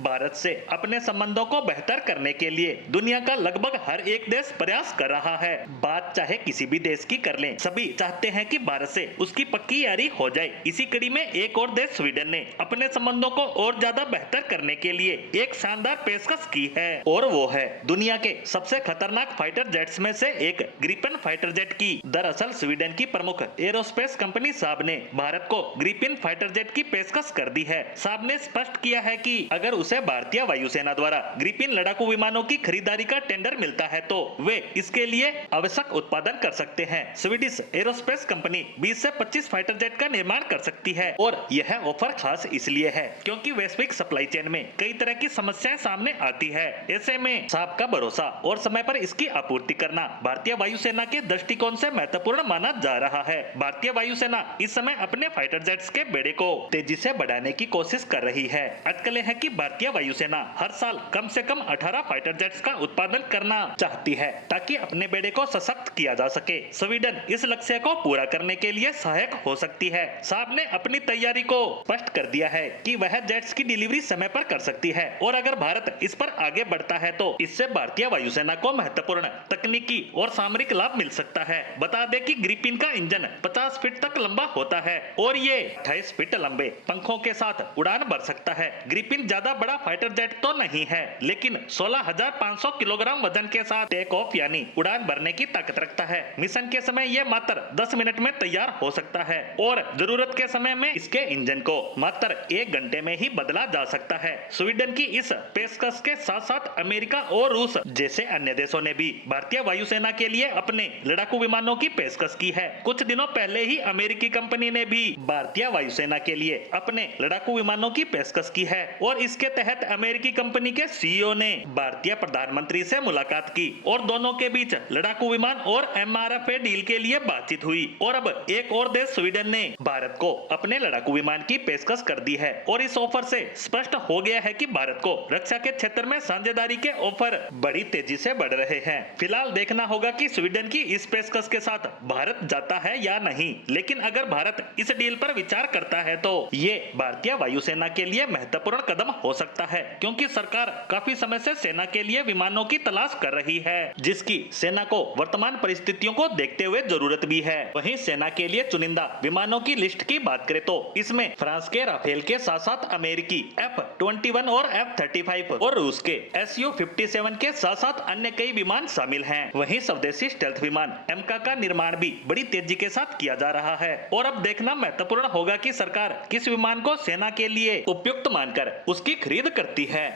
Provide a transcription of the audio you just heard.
भारत से अपने संबंधों को बेहतर करने के लिए दुनिया का लगभग हर एक देश प्रयास कर रहा है। बात चाहे किसी भी देश की कर लें, सभी चाहते हैं कि भारत से उसकी पक्की यारी हो जाए। इसी कड़ी में एक और देश स्वीडन ने अपने संबंधों को और ज्यादा बेहतर करने के लिए एक शानदार पेशकश की है, और वो है दुनिया के सबसे खतरनाक फाइटर जेट्स में से एक ग्रिपेन फाइटर जेट की। दरअसल स्वीडन की प्रमुख एरोस्पेस कंपनी साब ने भारत को ग्रिपेन फाइटर जेट की पेशकश कर दी है। साब ने स्पष्ट किया है कि अगर उसे भारतीय वायुसेना द्वारा ग्रिपेन लड़ाकू विमानों की खरीदारी का टेंडर मिलता है तो वे इसके लिए आवश्यक उत्पादन कर सकते हैं। स्वीडिश एरोस्पेस कंपनी 20 से 25 फाइटर जेट का निर्माण कर सकती है, और यह ऑफर खास इसलिए है क्योंकि वैश्विक सप्लाई चेन में कई तरह की समस्याएं सामने आती है। ऐसे में साब का भरोसा और समय पर इसकी आपूर्ति करना भारतीय वायुसेना के दृष्टिकोण से महत्वपूर्ण माना जा रहा है। भारतीय वायुसेना इस समय अपने फाइटर जेट्स के बेड़े को तेजी से बढ़ाने की कोशिश कर रही है। अटकलें हैं कि भारतीय वायुसेना हर साल कम से कम 18 फाइटर जेट्स का उत्पादन करना चाहती है ताकि अपने बेड़े को सशक्त किया जा सके। स्वीडन इस लक्ष्य को पूरा करने के लिए सहायक हो सकती है। साब ने अपनी तैयारी को स्पष्ट कर दिया है कि वह जेट्स की डिलीवरी समय पर कर सकती है, और अगर भारत इस पर आगे बढ़ता है तो इससे भारतीय वायुसेना को महत्वपूर्ण तकनीकी और सामरिक लाभ मिल सकता है। बता दें कि ग्रिपेन का इंजन 50 फीट तक लंबा होता है और ये 28 फीट लंबे पंखों के साथ उड़ान भर सकता है। ग्रिपेन ज्यादा बड़ा फाइटर जेट तो नहीं है, लेकिन 16,500 किलोग्राम वजन के साथ टेक ऑफ यानी उड़ान भरने की ताकत रखता है। मिशन के समय यह मात्र 10 मिनट में तैयार हो सकता है, और जरूरत के समय में इसके इंजन को मात्र 1 घंटे में ही बदला जा सकता है। स्वीडन की इस पेशकश के साथ साथ अमेरिका और रूस जैसे अन्य देशों ने भी भारतीय वायुसेना के लिए अपने लड़ाकू विमानों की पेशकश की है। कुछ दिनों पहले ही अमेरिकी कंपनी ने भी भारतीय वायुसेना के लिए अपने लड़ाकू विमानों की पेशकश की है, और इसके तहत अमेरिकी कंपनी के सीईओ ने भारतीय प्रधानमंत्री से मुलाकात की और दोनों के बीच लड़ाकू विमान और एमआरएफए डील के लिए बातचीत हुई। और अब एक और देश स्वीडन ने भारत को अपने लड़ाकू विमान की पेशकश कर दी है, और इस ऑफर से स्पष्ट हो गया है कि भारत को रक्षा के क्षेत्र में साझेदारी के ऑफर बड़ी तेजी से बढ़ रहे हैं। फिलहाल देखना होगा कि स्वीडन की इस पेशकश के साथ भारत जाता है या नहीं, लेकिन अगर भारत इस डील पर विचार करता है तो ये भारतीय वायुसेना के लिए महत्वपूर्ण कदम हो सकता है, क्योंकि सरकार काफी समय से सेना के लिए विमानों की तलाश कर रही है, जिसकी सेना को वर्तमान परिस्थितियों को देखते हुए जरूरत भी है। वहीं सेना के लिए चुनिंदा विमानों की लिस्ट की बात करें तो इसमें फ्रांस के राफेल के साथ साथ अमेरिकी F-21 और F-35 और रूस के Su-57 के साथ साथ अन्य कई विमान शामिल हैं। वहीं स्वदेशी स्टेल्थ विमान एमका का निर्माण भी बड़ी तेजी के साथ किया जा रहा है, और अब देखना महत्वपूर्ण होगा कि सरकार किस विमान को सेना के लिए उपयुक्त मानकर उसकी खरीद करती है।